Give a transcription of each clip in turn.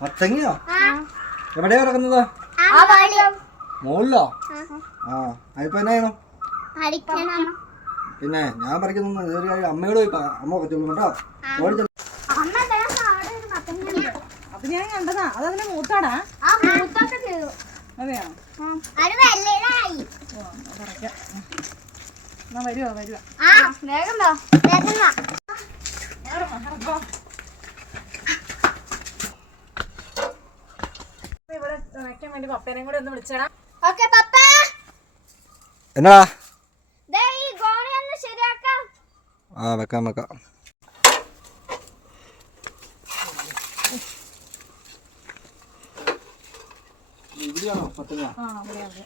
മത്തങ്ങയോ? എവിടെയാ കിടക്കുന്നത്? മുകളിലോ? ആ അതിപ്പോ എന്നാ ചെയ്യണം? പിന്നെ ഞാൻ പറിക്കുന്നു. അമ്മയോട് പോയി അമ്മ പറ്റുള്ളൂ കേട്ടോ. അത് ഞാൻ കണ്ടതാ. അതതിന്റെ മൂത്താടാ. അതെയോ? വരുവാ വരുവാ. ഇവിടെ വെക്കാൻ വേണ്ടി പപ്പേനെയും കൂടെ ഒന്ന് വിളിച്ചേടാ. എന്നാ? ആ വെക്കാം വെക്കാം. ഇവിടെയാണോ പത്തങ്ങ? ആ അവിടെ അവിടെ.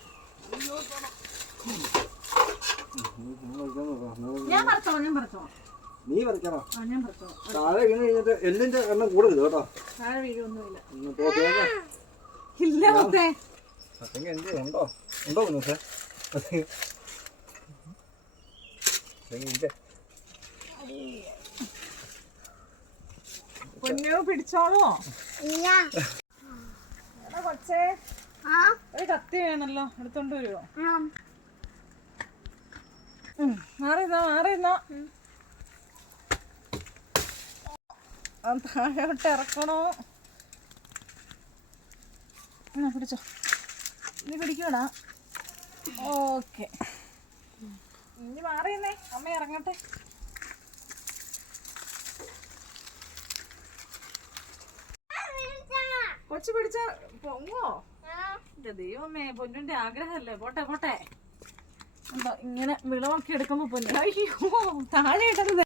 ഞാൻ പറിച്ചോളാം ഞാൻ പറിച്ചോളാം. നീ പറിക്കാറോ? ആ ഞാൻ പറിച്ചോളാം. താഴെ വീണ് കഴിഞ്ഞിട്ട് എല്ലിന്റെ എണ്ണം കൂടരുത് കേട്ടോ. താഴെ വീഴൊന്നുമില്ല. ഇല്ല മുത്തേ. പത്തങ്ങ എന്ത് ഉണ്ടോ? ഉണ്ടോ മുത്തേ? പൊന്നു പിടിച്ചോളോ? കൊച്ചേ ഒരു കത്തി വേണല്ലോ, എടുത്തോണ്ട് വരുവോ? മാറിയിരുന്നോ മാറിയിരുന്നോ. താഴോട്ട് ഇറക്കണോ? പിടിച്ചോ. നീ പിടിക്കൂടാ. ഓക്കെ ഇനി മാറിയെന്നേ. അമ്മ ഇറങ്ങട്ടെ. കൊച്ചു പിടിച്ച പൊങ്ങോ? ദൈവമേ, പൊന്നിന്റെ ആഗ്രഹമല്ലേ. പോട്ടെ പോട്ടെ. ഇങ്ങനെ വിളവൊക്കെ എടുക്കുമ്പോ പൊന്നു. അയ്യോ താഴെ ഇടരുത്.